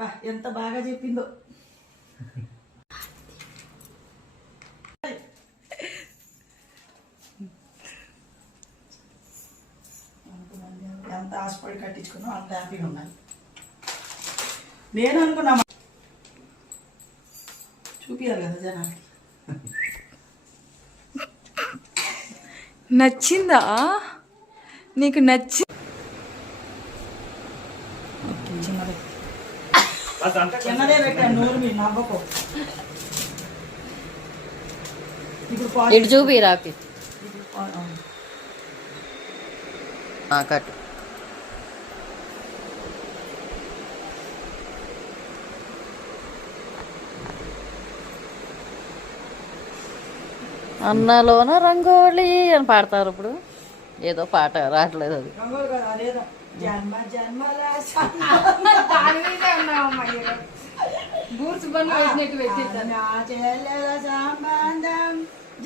బా ఎంత బాగా చెప్పిందో. ఎంత ఆశపడి కట్టించుకున్నా అంత హ్యాపీగా ఉండాలి. నేను అనుకున్నా చూపియాలి కదా జనానికి. నచ్చిందా నీకు? చిన్నదే పెట్టాను, నోరు మీరు నవ్వకో. ఇటు చూపి రాకి కట్టు. అన్నలోన రంగోళి అని పాడతారు. ఇప్పుడు ఏదో పాట రావట్లేదు అది. జన్మ జన్మల సంబంధం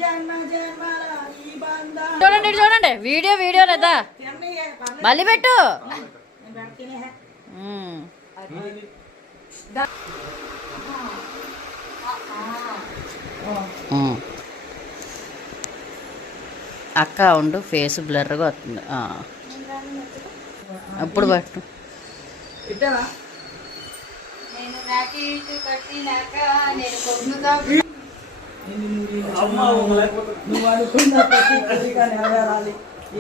జన్మ జన్మల ఈ బంధం. చూడండి చూడండి వీడియో లేదా మళ్ళీ పెట్టు. అక్క ఉండు, ఫేస్ బ్లర్గా వస్తుంది. అప్పుడు పట్టు. నువ్వు అనుకున్న ప్రతి కోరిక నెరవేరాలి.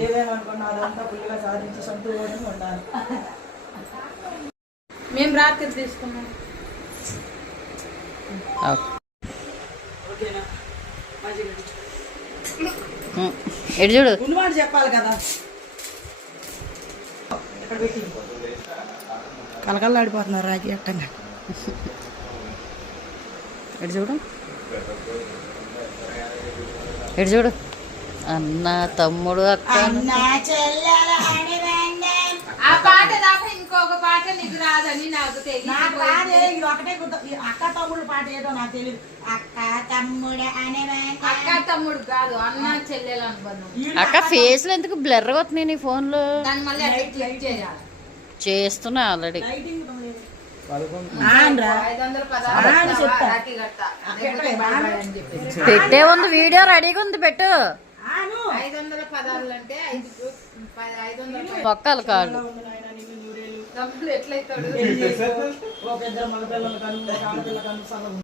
ఏదేమనుకున్నా అదంతా ఫుల్గా సాధించి సంతోషంగా ఉండాలి. మేము రాత్రి తీసుకున్నాం. ఓకేనా? ఎడు చూడు, ఉన్నమాట చెప్పాలి కదా. ఎక్కడ పెట్టి కలకల్లాడిపోతున్నారు రాజీ అట్టంగా. ఎడు చూడు, ఎడు చూడు. అన్న తమ్ముడు అక్క. ఆ పాట నాకు ఇంకొక పాట నీకు రాదని నాకు తెలియదు. అక్క తమ్ముడు పాట ఏదో నాకు తెలియదు. అక్క తమ్ముడు అనే అక్క తమ్ముడు కాదు, అన్న చెల్లెల అనుబంధం. అక్క ఫేస్ లో ఎందుకు బ్లర్ అవుతున్నాయి నీ ఫోన్ లో? దాన్ని మళ్ళీ అట్లా క్లిక్ చేయాలి. చేస్తున్నా ఆల్రెడీ. పెట్టే ఉంది, వీడియో రెడీగా ఉంది, పెట్టు. 500 పదాలు అంటే 500 పక్కలు కాళ్ళు. డబ్బులు ఎట్లయితాడు? ఒక ఇద్దరు మగపిల్లల కన్ను, ఆడపిల్ల కన్ను